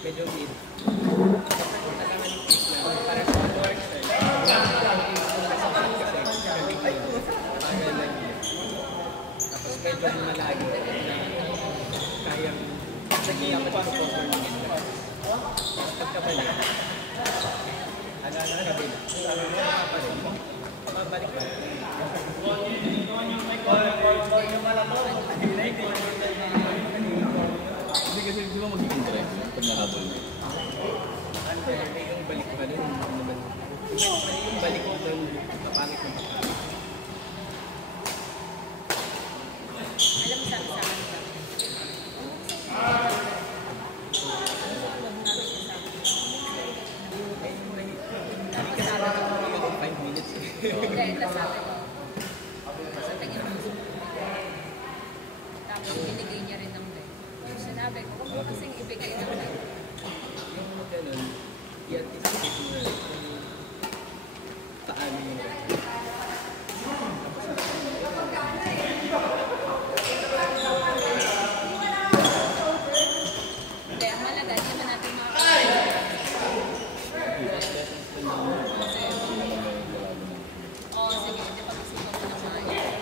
Medyo mid. Medyo malagi. Kaya naging ako sa poker ng ito. Pagkabalik. Ano kabila? Pabalik ba? Hindi kasi di ba magiging drive yun pag nahabol mo? May yung balik ba nun? Yung balik ko doon, kapangit ng kapangit. Alam mo sabi sa akin ka. Hindi ka sana ako 5 minutes. Hindi, ito sabi ko. Sa tingin mo. Tapos binigay niya rin ng leg. Sinabi ko, huwag mo kasing ibigay ng leg. Yung gano'n, i-anticipate mo na kung paano yung Hindi, ang malaga, di naman natin sige, hindi pag-isipan ko na maayos.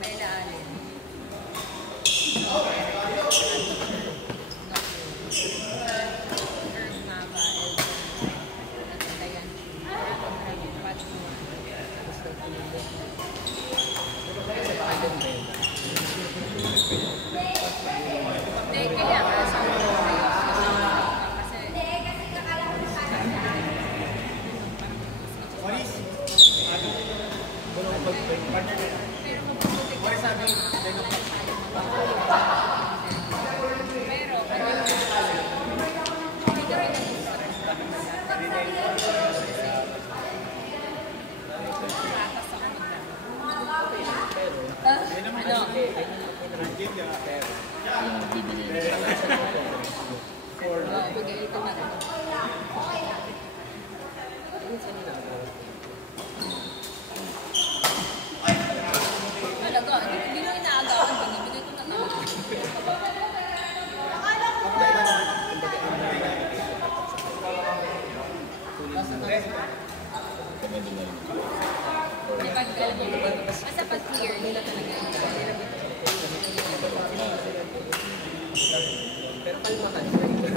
May naalin. Basta pag clear, nila talaga. pero kalmahan sila ito.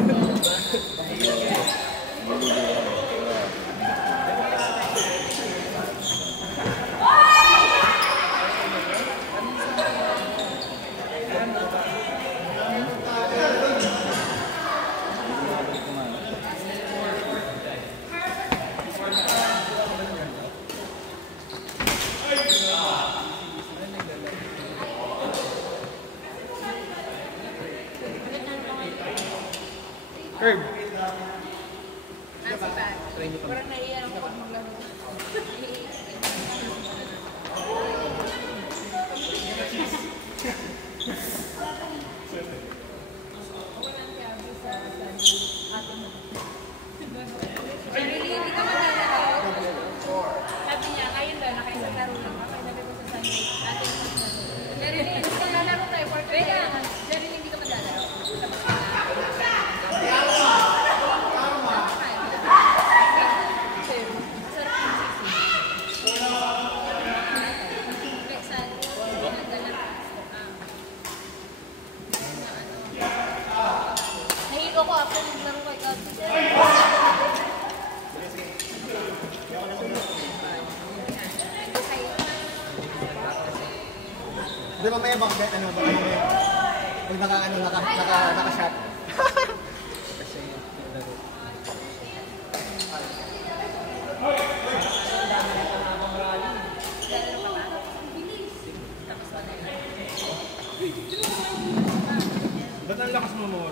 Herb. Nasa bag. Parang naiyan ako pag maglaro. Really, hindi ka maglalaro. Sabi niya, ngayon daw, nakaisang laro lang. Sabi ko sa Sunday, natin maglaro. Really, hindi ka lalaro tayo. Pwede naman. Really, hindi ka maglalaro. Tapos ka na. Nahilo ko after naglaro ko ikaw. Di ba may bang bet ano ba? Pag naka-shot. Kasi laro. Ba't ang lakas mo mo?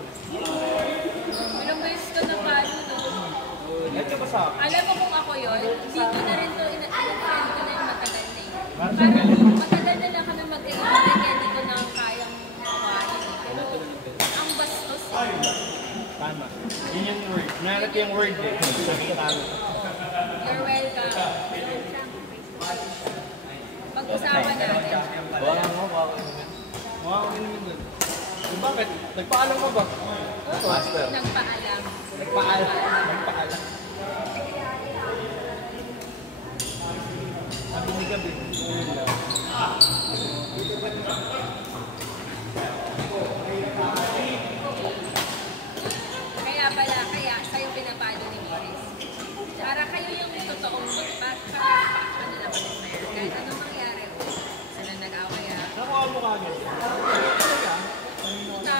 Ilang beses ko na palo doon. Like ka ba sa? Alam mo kung ako yun, dito na rin to, in-friend ko na yung matagal na eh. Parang matagal na lang kami mag-explain kaya di ko na kayang asawa natin. Baka nga, baka naman. Mukha ko naman doon. Bakit? Nagpaalam ka ba? Master. Nagpaalam. Nagpaalam. Sabi ni Gabi. Kaya pala, kaya sa'yo pinapalo ni Morris. Para kayo yung totoong ano na pag-fair. Kahit anong mangyari, sila nag-away Nakuha mo kagad. na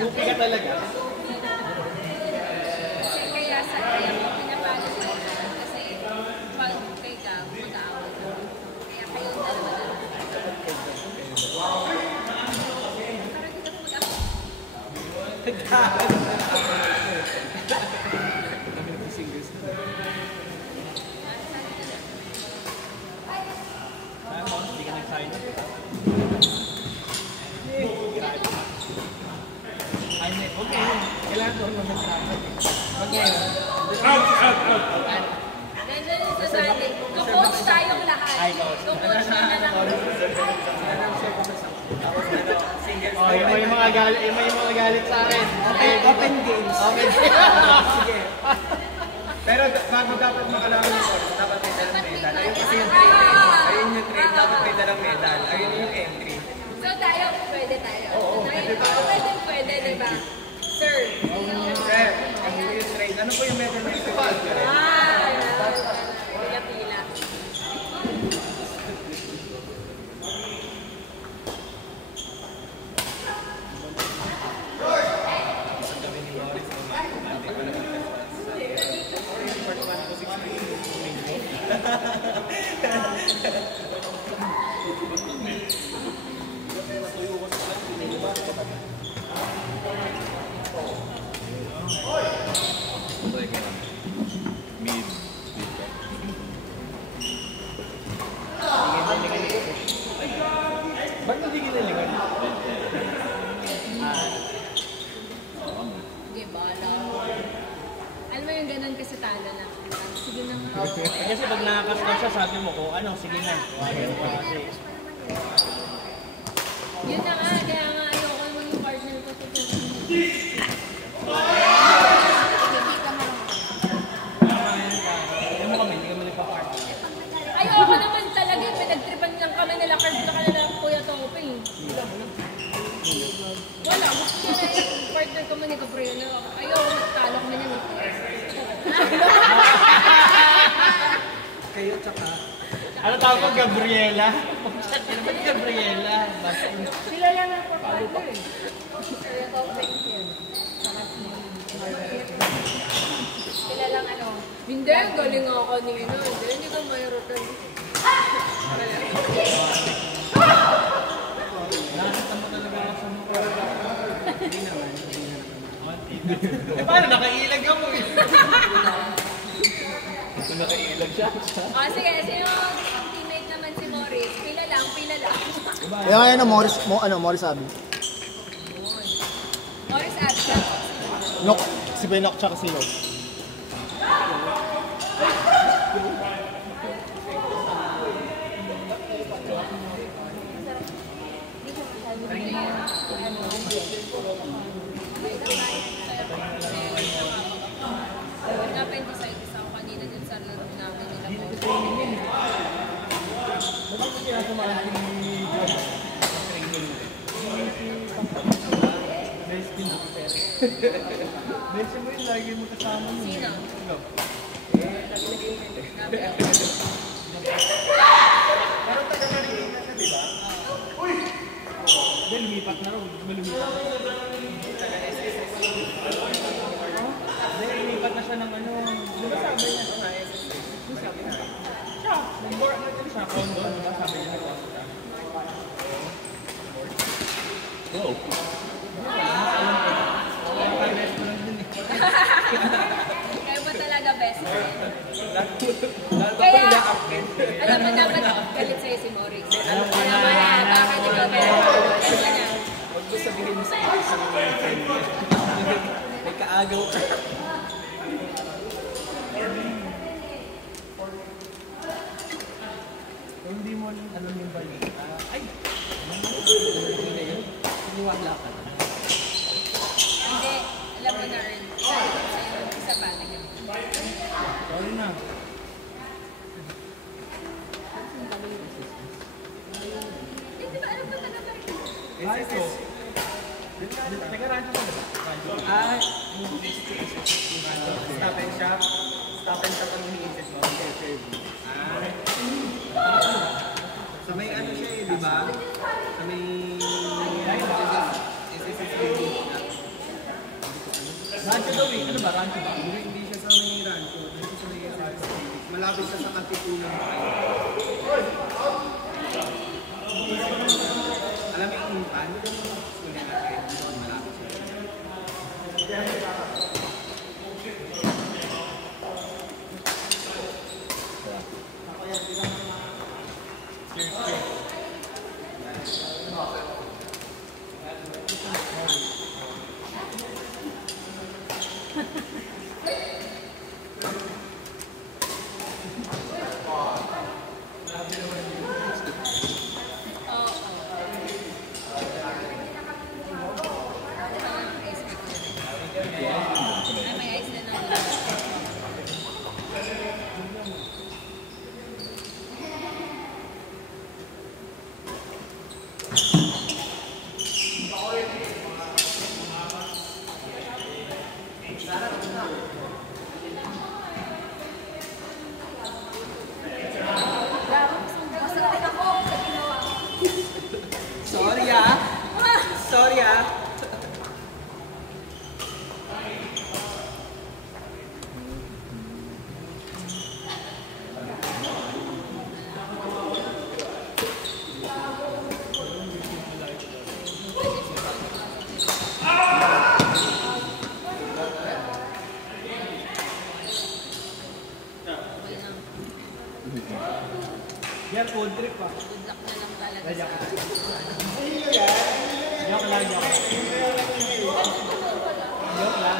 UP ka talaga. kaya mo pinapalo sila. Kasi pag kay ka, mag-aaway ka. Kaya kayo dalawa na. Parang hindi ka Kaya mo, hindi ka nag-sign up. Ay, okay. Kailangan ko naman mag-sign. Pag ngayon. Nandiyan yung sasabi, ka-coach tayong lahat. Ka-coach na lang. Oh, yung mga galit sa akin. Open games. Sige. Pero bago dapat makalaman yung course, dapat may dalang medal. Ayun kasi yung trade. Ayun yung trade, dapat may dalang medal. Ayun yung entry. So tayo, pwede tayo. Pwede, di ba? Sir. Sir, ang yung trade, ano po yung medal na ito? Pila-pila. Mid. Ba't hindi ginalingan? Sige, bala. Alam mo yung ganun kasi talo na. Sige na nga. Kasi pag nakakas ka siya, sabi mo ko, ano, sige na. Yun na nga, kaya nga ayoko maging partner ko. Ano mo kami, hindi kami nagpa-partner. Ayoko naman talaga. Pinagtripan lang kami nila. Card na kanila Kuya Tope. Wala. Gusto ko na yung partner ko man ni Gabriela. Ayoko magtalo kami niya. Kayo tsaka. Ano tawag ko? Gabriela? Ano ba Gabriela? Sila lang ang partner eh. Kuya Tope. Sila lang ano. Hindi, galing ako ni Ino. Hindi ka mayroon. Nakakita mo talaga ako sa mukha. Hindi naman. Eh paano? Nakailag ako eh. Kung nakailag siya. Sige, sino teammate naman si Morris? Pila lang. Kaya ngayon Morris sabi. Morris absent. Nok, si Benok tsaka si Log. Nag-appendicitis ako kanina din sa laro namin nila po. Bakit mo sinasamahan si John? Best in Best mo yun, lagi mo kasama mo. Sino? Ikaw. Pero taga-Marilyn na siya, di ba? Then, lumipat na rin. Lumipat. Then, lumipat na siya ng ano. Di ba sabi niya? Sabi niya. Siya, nag-board na din siya. Condo, di ba sabi niya? Wow. Kaya mo talaga best friend. Kaya, Alam mo dapat galit sa'yo si Morris. Alam mo na, bakit ikaw pero alam mo na. huwag ko sabihin mo sa isang friend niya. May kaagaw ka. Hindi mo Tanong yung balita. Ay! Siniwala ka na. Hindi, alam mo na rin. Isa pa. Sorry na. Hindi ba alam mo talaga? Ay, ito. Nag-rancho ka ba? Ah, stop and shop. Stop and shop ang iniisip mo. Sa may ano siya eh, di ba? Sa may... Rancho daw eh. Ano ba? Rancho ba? Hindi siya sa may rancho. Hindi siya sa may rancho. Malapit siya sa Katipunan. Alam mo yung umpan? Kunin natin. Malapit siya. May ice na lang. Masakit ako sa ginawa. Sorry ah. Sorry ah. Yan, food trip ah. Good luck na lang talaga Joke sa... lang, joke lang. Joke lang.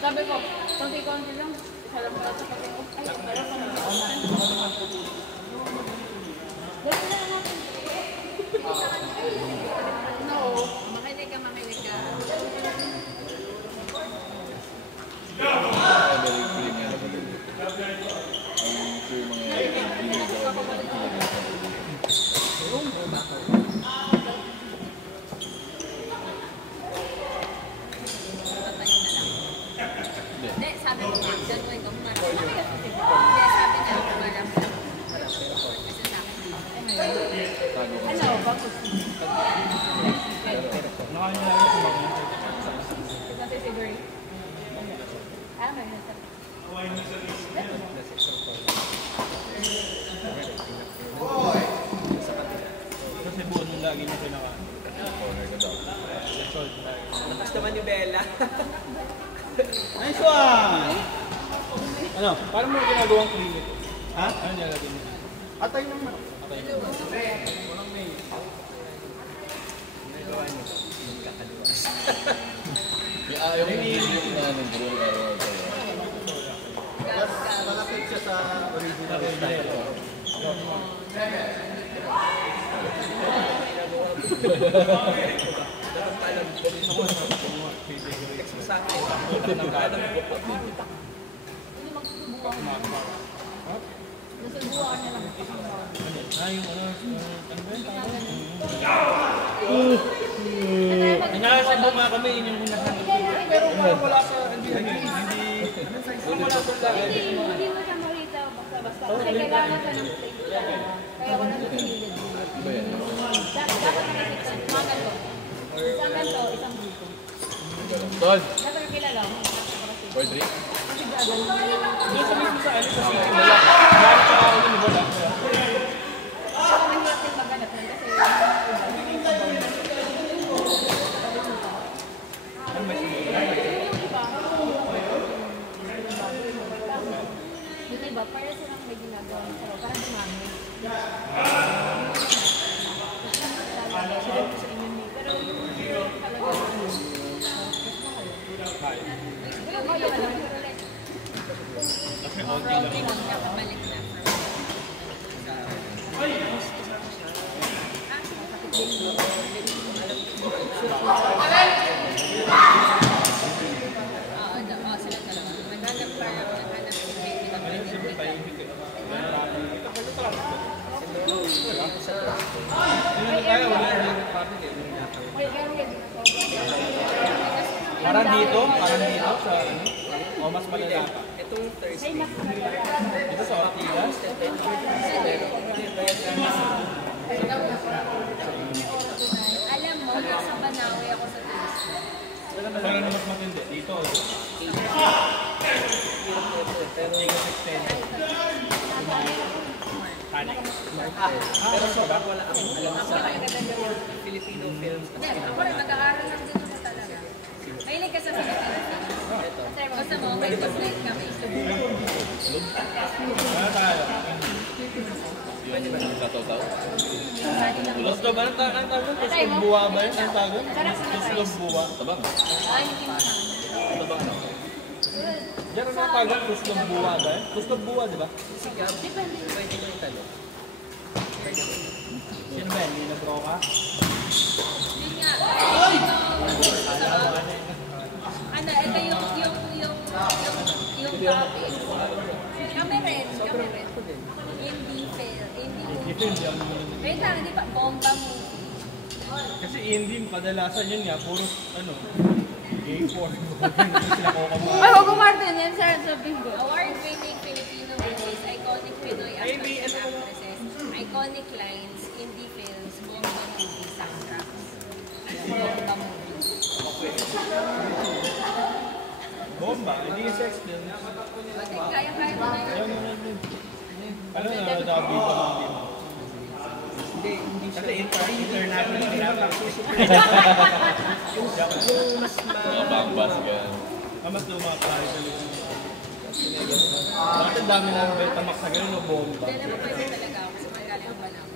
Sabi ko, konti-konti lang. Isa lang pala sa pati ko. Ay, pero kung dali na lang natin. No. Makinig ka, makinig ka. Hindi, sabi ko nga, gano'n ito, humarap. Hindi, sabi niya, humarap lang. Kasi sa akin, ano, bakit? Kasi si Gray. Ah, may nasa. Kasi buon yung lagi niya pinaka. Lakas naman yung Bella. Nice one! Ano? Parang mo ginagawang clinic. Ha? Ano nilalagay niya? Atay ng manok. Atay ng manok. Walang may. Ginagawa niya. Magkakaluwas. Ayaw mo yung ng group araw ko. Malapit siya sa original style. Nasubukan niya lang. Yung ano ba yung nasa bunga kami, yun yung nasa pero wala sa hindi wala sa lahat. Hindi mo siya makita basta-basta. Kasi kailangan ka ng plate talaga. Kaya ako nagpipilid. Dapat nakikita. Mga ganito. Isang ganito, isang dito. Tol, Dapat nakilala mo. for drink? Kasi gagawin. Hindi sa mismo sa ano kasi wala. Wala ka ako ni wala. Ako mahirap din maghanap nun kasi yung iba, yung iba, para silang may ginagawa pero parang dumami. Sila sa inyo may, pero yung talaga mas mahal. Wala ko yun, pero like, kung kaunti lang, dapat mali. Sila dalawa. Naghanap parang naghanap si baby na Parang dito sa ano? O mas malala pa. Itong Thursday. Dito sa Ortigas. Alam mo, nasa Banawe ako sa Tuesday. Pero ano mas matindi? Dito. Pero sobrang wala akong alam sa Filipino films. Yes, ako rin, mag-aaral lang din ako talaga. Mahilig ka sa Filipino. Basta mo, may pag-night ka, may isubukan. Ano tayo? Sa Totaw. Gusto ba? Ang tawag? Gusto buwa ba yun? Ang tawag? Gusto buwa. Tabang. Ay, hindi mo na. Tabang na. Diyan ang tawag? Gusto buwa ba yun? Gusto buwa, di ba? Si Gab, pwede ko itanong. Sino ba yun? Hindi nag-roka? Yun nga. Ano, ito yung topic. Kami rin. Indie fail. Ito hindi ako naman. Wait lang, di ba? Bomba movie. Kasi indie, kadalasan yun nga, puro ano, gay porn. Sila ko kamahal. Ay, Hugo Martin, yan sa bingo. Award-winning Filipino movies, iconic Pinoy actors and actresses, iconic lines, indie films, bomba movie, soundtracks. Bomba movie. Bomba, hindi yung sex din. Pati, kaya-kaya mo na yun. Ano na, dabi ko lang din. Hindi siya. Kasi international lang. Yung mas Mga bangbas ka. Mas daw mga klaro talaga. Bakit ang dami ng Betamax sa ganun o bomba? Dahil naman pwede talaga ako sa magaling ang panahon.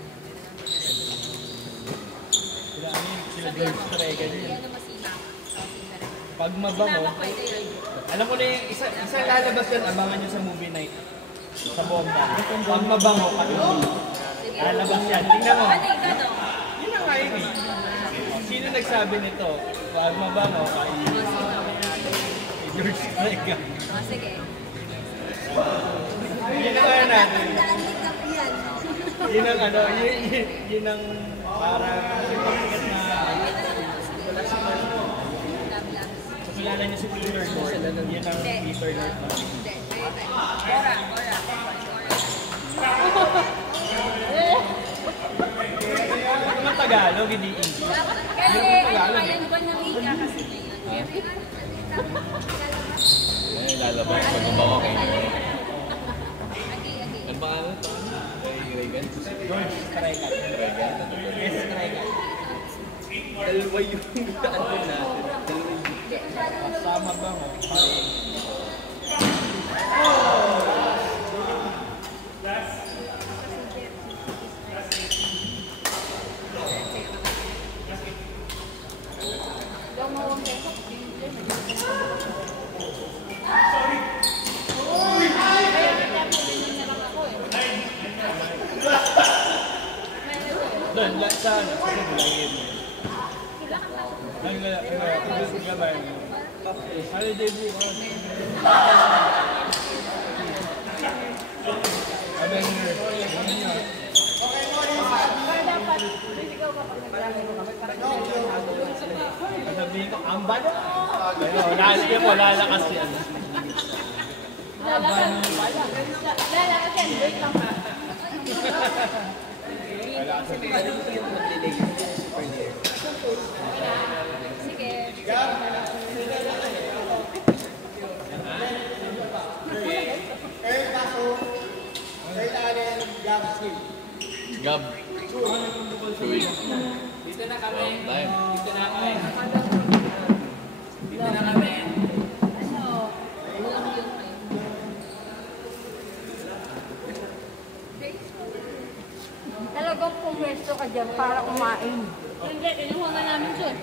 Sila ano yun, sila George Trega Hindi yun. ano masina. Pag mabango, Sinama pwede yun. alam ko na yung isang lalabas yun, abangan nyo sa movie night. Sa bomba. Pag mabango, kainin. Sige. Lalabas yan. Tingnan mo. Ano yung gano'n? Yun ang kain eh. Sino nagsabi nito? Pag mabango, kainin. George Trega. Sige. Yun ang kaya natin. Yun ang ano, yun ang parang sikat na kilala niyo si Peter Lord. Yun ang Peter Lord. Hindi. Bora. Ano naman Tagalog, hindi English. Kasi, ano yan ba ng Ika kasi ngayon? Ay, lalabas. Pag mabawa kayo. Agi. Ano ba ano? Kay Reagan? George Trega. Reagan? Yes, Trega. dalawa yung ano natin. Kasama ba mo? Doon, sa ano? Sa Bulangin. Ang gabay. Holiday bukas. Avenger. Sabihin ko, amba na! Lalakas yan. Lalakas yan. Wait lang ha. Ano ko yung mag-delay yung superhero? Sige. Gab. Chewy. Dito na kami. Dito na kami. Dito na kami. Ano? Walang yun kayo. Talagang pumesto ka dyan para kumain. Hindi, kinuha nga namin dun.